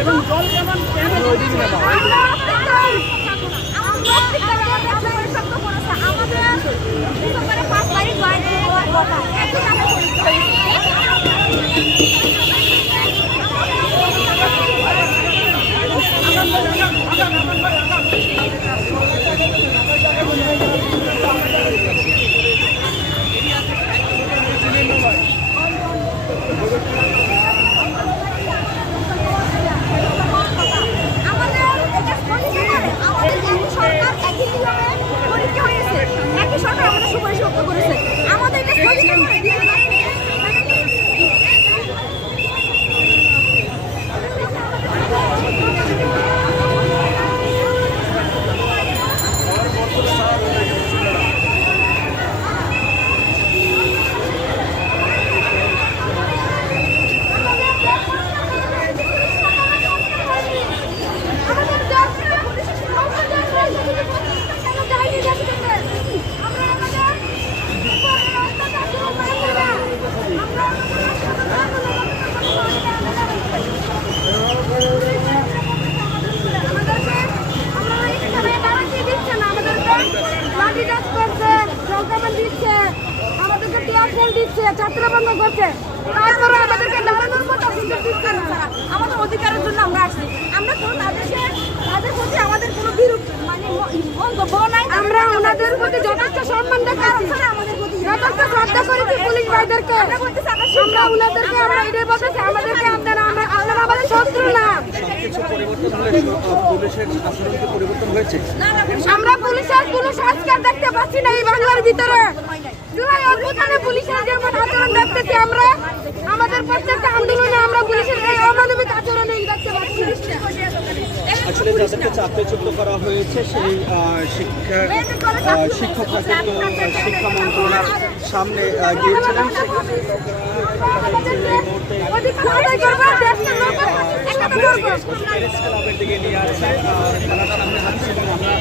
এবং জল কেমন ছাত্রবন্ধ করছে, তারপরে আমাদেরকে দাঁড়ানোর মতো আমাদের অধিকারের জন্য আমরা আসছি। আমরা কোনো তাদের প্রতি আমাদের কোনো বিরূপ মানে মন্তব্য নাই। আমরা ওনাদের প্রতি যথেষ্ট সম্মান দেখাচ্ছি, যথেষ্ট শ্রদ্ধা করেছি পুলিশ ভাইদেরকে। আমরা ওনাদেরকে আমরা এটাই বলতেছি, আমাদেরকে আপনারা আমাদের শত্রু না। আমরা পুলিশের কোনো সংস্কার দেখতে পাচ্ছি না এই বাংলার ভিতরে। জুলাই অভ্যুত্থানে পুলিশের যেমন আচরণ দেখতেছি আমরা, আমাদের প্রত্যেকটা আন্দোলনে আমরা পুলিশের এই অমানবিক আচরণ দেখতে পাচ্ছি। আসলে যাদেরকে চাকরিচ্যুত করা হয়েছে সেই শিক্ষকরা কিন্তু শিক্ষা মন্ত্রণালয়ের সামনে গিয়েছিলেন। প্রেস ক্লাবের দিকে নিয়ে আসছে, তার সামনে হাঁটছে এবং আমরা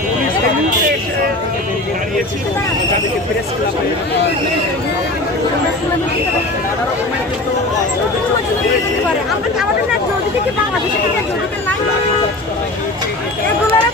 দাঁড়িয়েছি তাদেরকে প্রেস ক্লাবে নানা রকমের কিন্তু আমাদের